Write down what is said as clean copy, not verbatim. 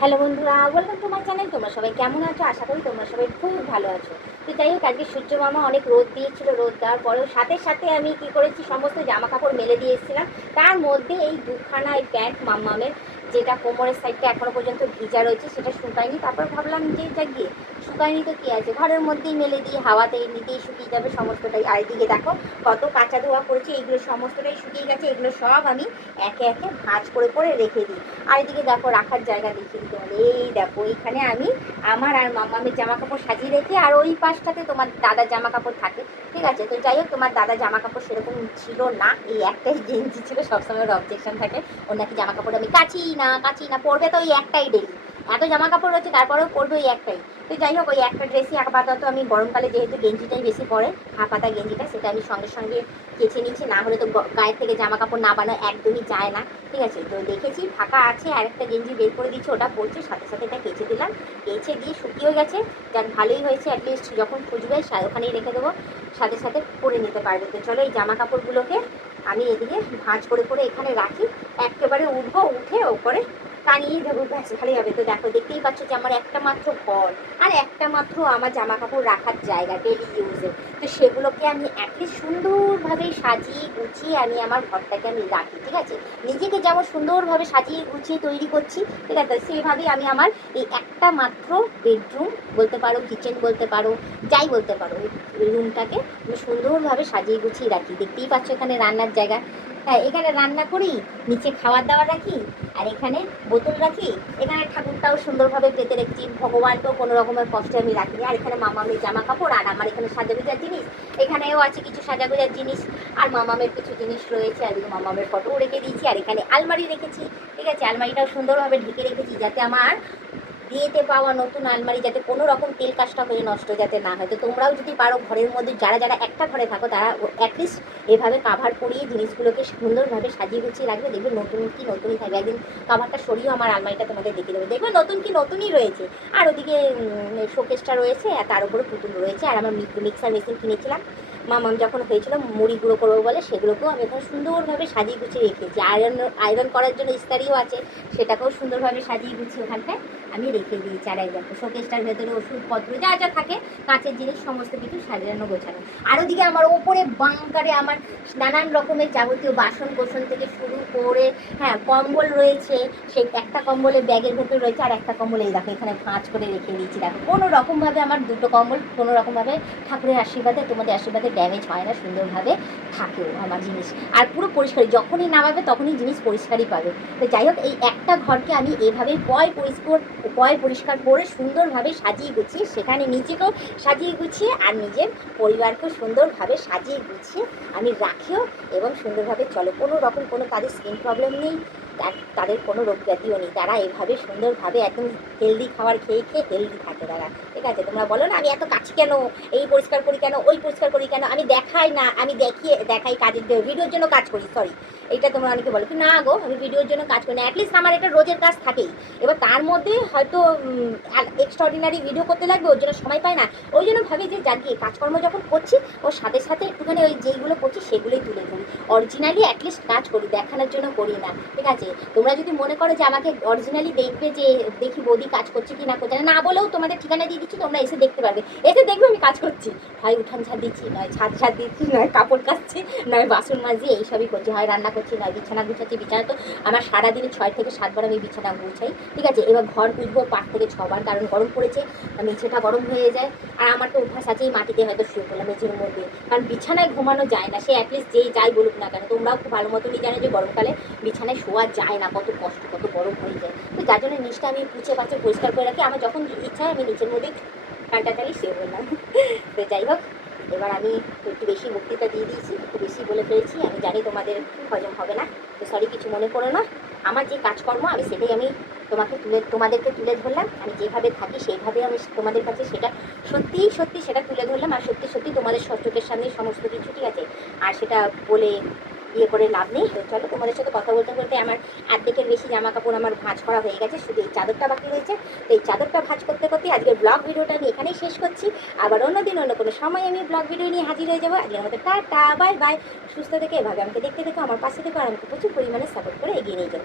Hello বন্ধুরা, welcome to my channel. তোমরা সবাই কেমন আছো? আশা করি তোমরা সবাই খুব ভালো আছো। তো যাই হোক, আজকে সূর্য মামা অনেক রোদ দিয়েছিল। রোদ দেওয়ার পরেও সাথে সাথে আমি কি করেছি, সমস্ত জামা কাপড় মেলে দিয়ে এসেছিলাম। তার মধ্যে এই দুখানা এই প্যান্ট মাম্মামের, যেটা কোমরের সাইডটা এখনো পর্যন্ত ভিজা রয়েছে, সেটা শুকায়নি। তারপর ভাবলাম যে যা গিয়ে শুকায়নি তো কী আছে, ঘরের মধ্যেই মেলে দিয়ে হাওয়াতে এমনিতেই শুকিয়ে যাবে সমস্তটাই। আর এদিকে দেখো কত কাঁচা ধোয়া করেছি, এগুলো সমস্তটাই শুকিয়ে গেছে। এগুলো সব আমি একে একে ভাঁজ করে করে রেখে দিই। আর এদিকে দেখো রাখার জায়গা দেখিয়ে দিতে হবে। এই দেখো এইখানে আমি আমার আর মাম্মামের জামা কাপড় সাজিয়ে রেখে, আর ওই পাশটাতে তোমার দাদার জামা কাপড় থাকে। ঠিক আছে, তো যাই হোক, তোমার দাদার জামা কাপড় সেরকম ছিল না, এই একটাই গেঞ্জি ছিল। সবসময় ওর অবজেকশন থাকে, ওর নাকি জামা কাপড় আমি কাচি না, পরবে তো ওই একটাই ডেলি। এত জামা কাপড় রয়েছে তারপরেও পরবে ওই একটাই। তো যাই হোক, ওই একটা ড্রেসই আপাতত আমি গরমকালে, যেহেতু গেঞ্জিটাই বেশি পরে, হাফ হাতা গেঞ্জিটা, সেটা আমি সঙ্গে সঙ্গে কেচে নিচ্ছি। না হলে তো গায়ের থেকে জামা কাপড় না বানানো একদমই যায় না। ঠিক আছে, তো দেখেছি ফাঁকা আছে, আর একটা গেঞ্জি বের করে দিচ্ছি, ওটা পরছি। সাথে সাথে এটা কেচে দিলাম, কেচে দিয়ে শুকিয়ে গেছে। যাক, ভালোই হয়েছে। অ্যাটলিস্ট যখন খুঁজবে ওখানেই রেখে দেবো, সাথে সাথে পরে নিতে পারবে। তো চলো, এই জামা কাপড়গুলোকে আমি এদিকে ভাঁজ করে করে এখানে রাখি। একেবারে উঠবো, উঠে ওপরে টানিয়ে দেবো, ব্যাস ভালোই হবে। তো দেখো, দেখতেই পাচ্ছ যে আমার একটা মাত্র ঘর আর একটা মাত্র আমার জামা কাপড় রাখার জায়গা ডেলি ইউজে। তো সেগুলোকে আমি অ্যাটলিস্ট সুন্দরভাবে সাজিয়ে গুছিয়ে আমি আমার ঘরটাকে আমি রাখি। ঠিক আছে, নিজেকে যেমন সুন্দরভাবে সাজিয়ে গুছিয়ে তৈরি করছি, ঠিক আছে, সেইভাবেই আমি আমার এই একটা মাত্র বেডরুম বলতে পারো, কিচেন বলতে পারো, যাই বলতে পারো, এই রুমটাকে আমি সুন্দরভাবে সাজিয়ে গুছিয়ে রাখি। দেখতেই পাচ্ছ এখানে রান্নার জায়গা। হ্যাঁ, এখানে রান্না করি, নিচে খাওয়ার দাওয়ার রাখি, আর এখানে বোতল রাখি। এখানে ঠাকুরটাও সুন্দরভাবে পেতে রেখেছি, ভগবানকেও কোনো রকমের কষ্টে আমি রাখিনি। আর এখানে মামামের জামা কাপড়, আর আমার এখানে সাজাগোজার জিনিস, এখানেও আছে কিছু সাজাগোজার জিনিস, আর মামামের কিছু জিনিস রয়েছে। আর মামামের ফটোও রেখে দিয়েছি, আর এখানে আলমারি রেখেছি। ঠিক আছে, আলমারিটাও সুন্দরভাবে ঢেকে রেখেছি, যাতে আমার বিয়েতে পাওয়া নতুন আলমারি যাতে কোনো রকম তেল কাজটা হয়ে নষ্ট যাতে না হয়। তো তোমরাও যদি পারো, ঘরের মধ্যে যারা যারা একটা ঘরে থাকো, তারা অ্যাটলিস্ট এভাবে কাভার পরিয়ে জিনিসগুলোকে সুন্দরভাবে সাজিয়ে গুছিয়ে রাখবে। দেখবে নতুন কি নতুনই থাকবে। একদিন কাভারটা সরিয়েও আমার আলমারিটা তোমাদের দেখে দেবে, দেখবে নতুন কি নতুনই রয়েছে। আর ওদিকে শোকেসটা রয়েছে, আর তার উপরে পুতুল রয়েছে। আর আমার মিক্সার মেশিন কিনেছিলাম মামাম যখন হয়েছিল, মুড়ি গুঁড়ো করবো বলে, সেগুলোকেও আমি এখন সুন্দরভাবে সাজিয়ে গুছিয়ে রেখেছি। আয়রন করার জন্য ইস্তারিও আছে, সেটাকেও সুন্দরভাবে সাজিয়ে গুছিয়ে ওখানটায় আমি রেখে দিয়েছি। আর একদম শোকেসটার ভেতরে ওষুধপত্র যা যা থাকে, কাঁচের জিনিস সমস্ত কিছু সাজানো গোছানো। আর ওদিকে আমার ওপরে বাংকারে আমার নানান রকমের যাবতীয় বাসন কোসন থেকে শুরু করে, হ্যাঁ, কম্বল রয়েছে। সেই একটা কম্বলের ব্যাগের ভেতর রয়েছে, আর একটা কম্বল এই দেখো এখানে ভাঁজ করে রেখে দিয়েছি। দেখো কোনো রকমভাবে আমার দুটো কম্বল কোনো রকমভাবে ঠাকুরের আশীর্বাদে, তোমাদের আশীর্বাদে ড্যামেজ হয় না, সুন্দরভাবে থাকেও আমার জিনিস। আর পুরো পরিষ্কারই, যখনই নামাবে তখনই জিনিস পরিষ্কারই পাবে। তো যাই হোক, এই একটা ঘরকে আমি এভাবে পরিষ্কার করে সুন্দরভাবে সাজিয়ে গুছিয়ে, সেখানে নিজেকেও সাজিয়ে গুছিয়ে আর নিজের পরিবারকেও সুন্দরভাবে সাজিয়ে গুছিয়ে আমি রাখিও, এবং সুন্দরভাবে চলো। কোনো রকম কোনো তাদের স্কিন প্রবলেম নেই, তাদের কোনো রোগ ব্যাধিও নেই। তারা এভাবে সুন্দরভাবে একদম হেলদি খাবার খেয়ে খেয়ে হেলদি থাকে তারা। ঠিক আছে, তোমরা বলো না আমি এত কাজ কেন, এই পরিষ্কার করি কেন, ওই পরিষ্কার করি কেন, আমি দেখাই না, আমি দেখাই কাজের ভিডিওর জন্য কাজ করি, সরি, এইটা তোমরা অনেকে বলো কি না গো, আমি ভিডিওর জন্য কাজ করি না। অ্যাটলিস্ট আমার এটা রোজের কাজ থাকেই। এবার তার মধ্যে হয়তো এক্সট্রাঅর্ডিনারি ভিডিও করতে লাগবে, ওর জন্য সময় পাই না। ওই জন্য ভাবি যে যাকে কাজকর্ম যখন করছি, ওর সাথে সাথে একটুখানি ওই যেইগুলো করছি সেগুলোই তুলে ধরি। অরিজিনালি অ্যাটলিস্ট কাজ করি, দেখানোর জন্য করি না। ঠিক আছে, তোমরা যদি মনে করো যে আমাকে অরিজিনালি দেখবে, যে দেখি বৌদি কাজ করছে কি না করছে না, বলেও তোমাদের ঠিকানা দিয়ে দিচ্ছি, তোমরা এসে দেখতে পারবে। এসে দেখবে আমি কাজ করছি, হয় উঠান ঝাড় দিচ্ছি, নয় ছাদ দিচ্ছি, নয় কাপড় কাচছি, নয় বাসন মাজছি, এইসবই করছি, হয় রান্না করছি, নয় বিছানা গুছাচ্ছি। বিছানা তো আমার সারাদিনে 6 থেকে 7 বার আমি বিছানা গুছাই। ঠিক আছে, এবার ঘর পুজবো 5 থেকে 6 বার, কারণ গরম পড়েছে, মেঝেটা গরম হয়ে যায়। আর আমার তো অভ্যাস আছেই, মাটিতে হয়তো শুয়ে পড়লাম মেঝের মধ্যে, কারণ বিছানায় ঘুমানো যায় না। সে অ্যাটলিস্ট যেই যাই বলুক না কেন, তোমরাও খুব ভালো মতনই জানো যে গরমকালে বিছানায় শোয়া যায় না, কত কষ্ট, কত গরম হয়ে যায়। তো যার জন্য নিচটা আমি পুছে পাচ্ছে পরিষ্কার করে রাখি। আমার যখন ইচ্ছা হয় আমি নিচের মধ্যে ফ্যানটা চালিয়ে শুয়ে পড়লাম। তো যাই হোক, এবার আমি একটু বেশি বক্তৃতা দিয়ে দিয়েছি, একটু বেশি বলে ফেলেছি, আমি জানি তোমাদের হজম হবে না, তো সরি, কিছু মনে করো না। আমার যে কাজকর্ম আমি সেটাই আমি তোমাদেরকে তুলে ধরলাম। আমি যেভাবে থাকি সেইভাবে আমি তোমাদের কাছে সেটা সত্যি সত্যি সেটা তুলে ধরলাম, আর সত্যি সত্যি তোমাদের চোখের সামনে সমস্ত কিছু। ঠিক আছে, আর সেটা বলে ইয়ে করে লাভ নেই। তো চলো, তোমাদের সাথে কথা বলতে বলতে আমার অর্ধেকের বেশি জামা কাপড় আমার ভাঁজ করা হয়ে গেছে, শুধু এই চাদরটা বাকি রয়েছে। তো এই চাদরটা ভাঁজ করতে করতে আজকের ব্লগ ভিডিওটা আমি এখানেই শেষ করছি। আবার অন্যদিন অন্য কোনো সময় আমি ব্লগ ভিডিও নিয়ে হাজির হয়ে যাবো। আজকের মতো টাটা, বাই বাই। সুস্থ থেকে এভাবে আমাকে দেখতে দেখো, আমার পাশে দেখো, আর আমাকে প্রচুর পরিমাণে সাপোর্ট করে এগিয়ে নিয়ে যাও।